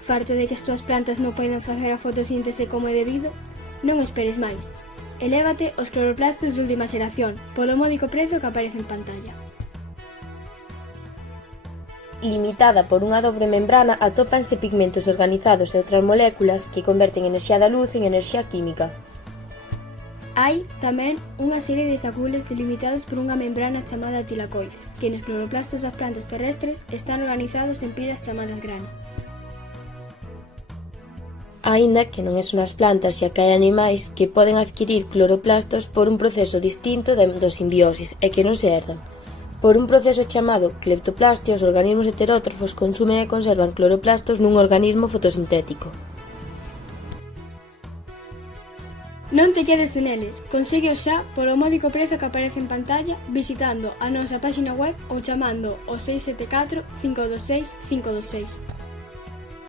Farto de que as túas plantas non poden facer a fotosíntese como é debido? Non esperes máis. Elévate aos cloroplastos de última xeración, polo módico prezo que aparece en pantalla. Limitada por unha dobre membrana, atópanse pigmentos organizados e outras moléculas que converten enerxía da luz en enerxía química. Hai, tamén, unha serie de sacules delimitados por unha membrana chamada tilacoides, que nos cloroplastos das plantas terrestres están organizados en pilas chamadas grana. Aínda que non é son as plantas, xa que hai animais que poden adquirir cloroplastos por un proceso distinto do simbiosis e que non se herdan. Por un proceso chamado cleptoplastia, os organismos heterótrofos consumen e conservan cloroplastos nun organismo fotosintético. Non te quedes en eles, consígueo xa polo módico prezo que aparece en pantalla visitando a nosa páxina web ou chamando ao 674 526 526.